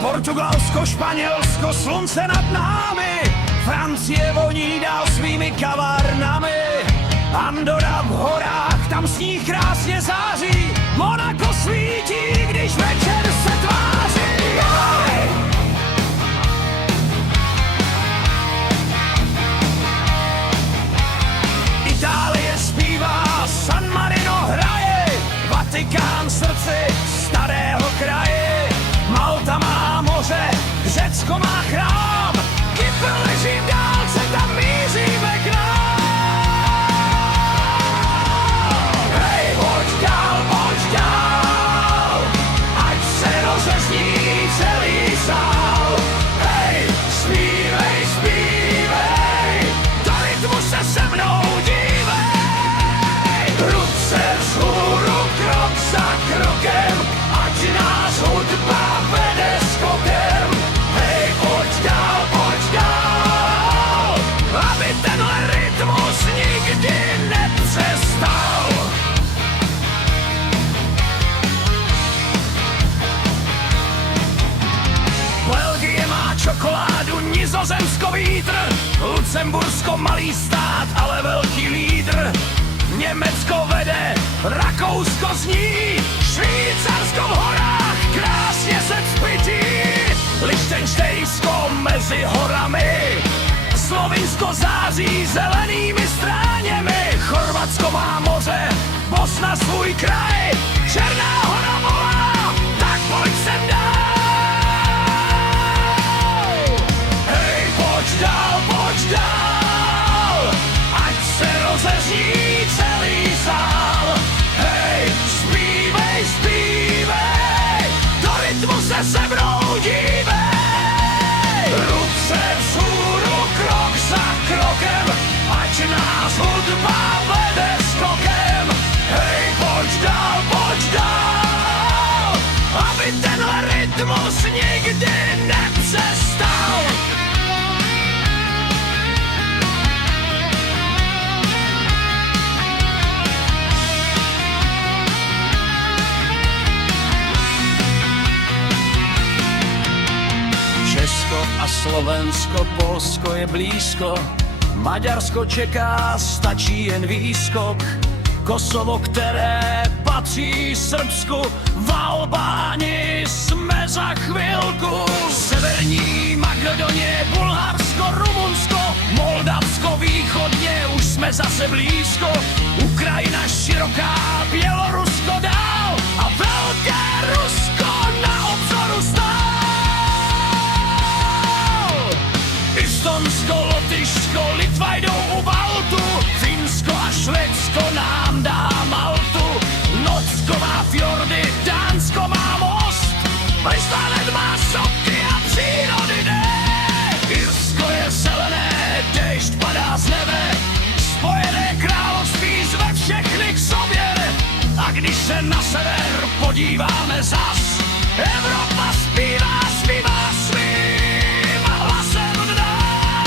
Portugalsko, Španělsko, slunce nad námi, Francie voní dál svými kavárnami, Andora v horách, tam sníh krásně září, Monako svítí, když večer se tváří. Itálie zpívá, San Marino hraje, Vatikán srdci starého kraje, Malta má moře, Řecko má chrám, Kypr leží v dálce, tam míříme k nám. Hej, pojď dál, ať se rozezní celý sál. Hej, zpívej, zpívej, do rytmu se mnou dívej. Ruce vzhůru, krok za krokem, ať nás hudba vede skokem. Hej, pojď dál, aby tenhle rytmus nikdy nepřestal. Belgie má čokoládu, Nizozemsko vítr, Lucembursko malý stát, ale velký lídr. Německo vede, Rakousko zní, Švýcarsko v horách krásně se cpití. Lichtenštejnsko mezi horami, Slovinsko září zelenými stráněmi, Chorvatsko má moře, Bosna svůj kraj, Černá hora volá, tak pojď sem dál. Hej, pojď dál, ať se rozezní celý sál. Hej, zpívej, zpívej, do rytmu se mnou dívej. Ruce vzhůru, krok za krokem, ať nás hudba vede skokem. Hej, pojď dál, aby tenhle rytmus nikdy nepřestal. Česko a Slovensko, Polsko je blízko, Maďarsko čeká, stačí jen výskok. Kosovo, které patří Srbsku, v Albánii jsme za chvilku. Severní Makedonie, Bulharsko, Rumunsko, Moldavsko východně, už jsme zase blízko. Ukrajina široká, Bělorusko dál a velké Rusko na obzoru stál. Estonsko, Lotyšsko, Litva jdou u Baltu, Finsko a Švédsko nám dá Maltu. Notsko má fjordy, Dánsko má most, Island má soky a přírody dech. Irsko je zelené, déšť padá z nebe, Spojené království zve všechny k sobě. A když se na sever podíváme zas, Evropa zpívá svým hlasem dál.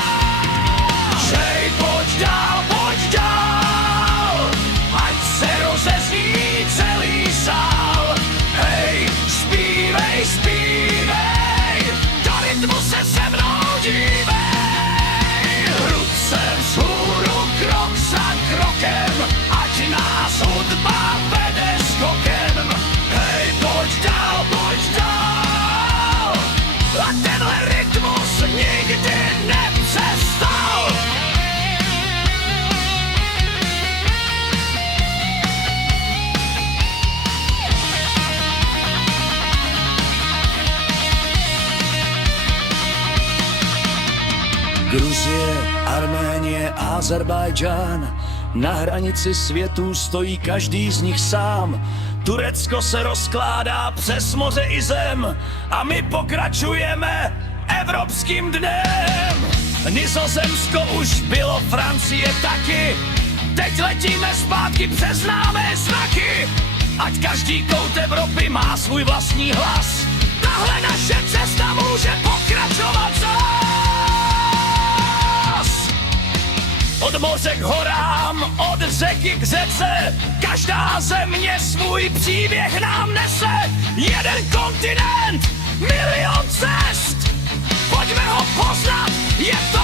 Hej, pojď dál, ať se rozezní celý sál. Hej, zpívej, do rytmu se mnou dívej. Ruce vzhůru, krok za krokem, ať nás hudba vede skokem. Hej, pojď dál, a tenhle rytmus nikdy nepřestal. Gruzie, Arménie, Azerbajdžán, na hranici světů stojí každý z nich sám. Turecko se rozkládá přes moře i zem a my pokračujeme evropským dnem. Nizozemsko už bylo, Francie taky, teď letíme zpátky přes známé znaky. Ať každý kout Evropy má svůj vlastní hlas, tahle naše cesta může pokračovat zás. Od moře k horám, od řeky k řece, každá země svůj příběh nám nese. Jeden kontinent, milion cest, pojďme ho poznat, je to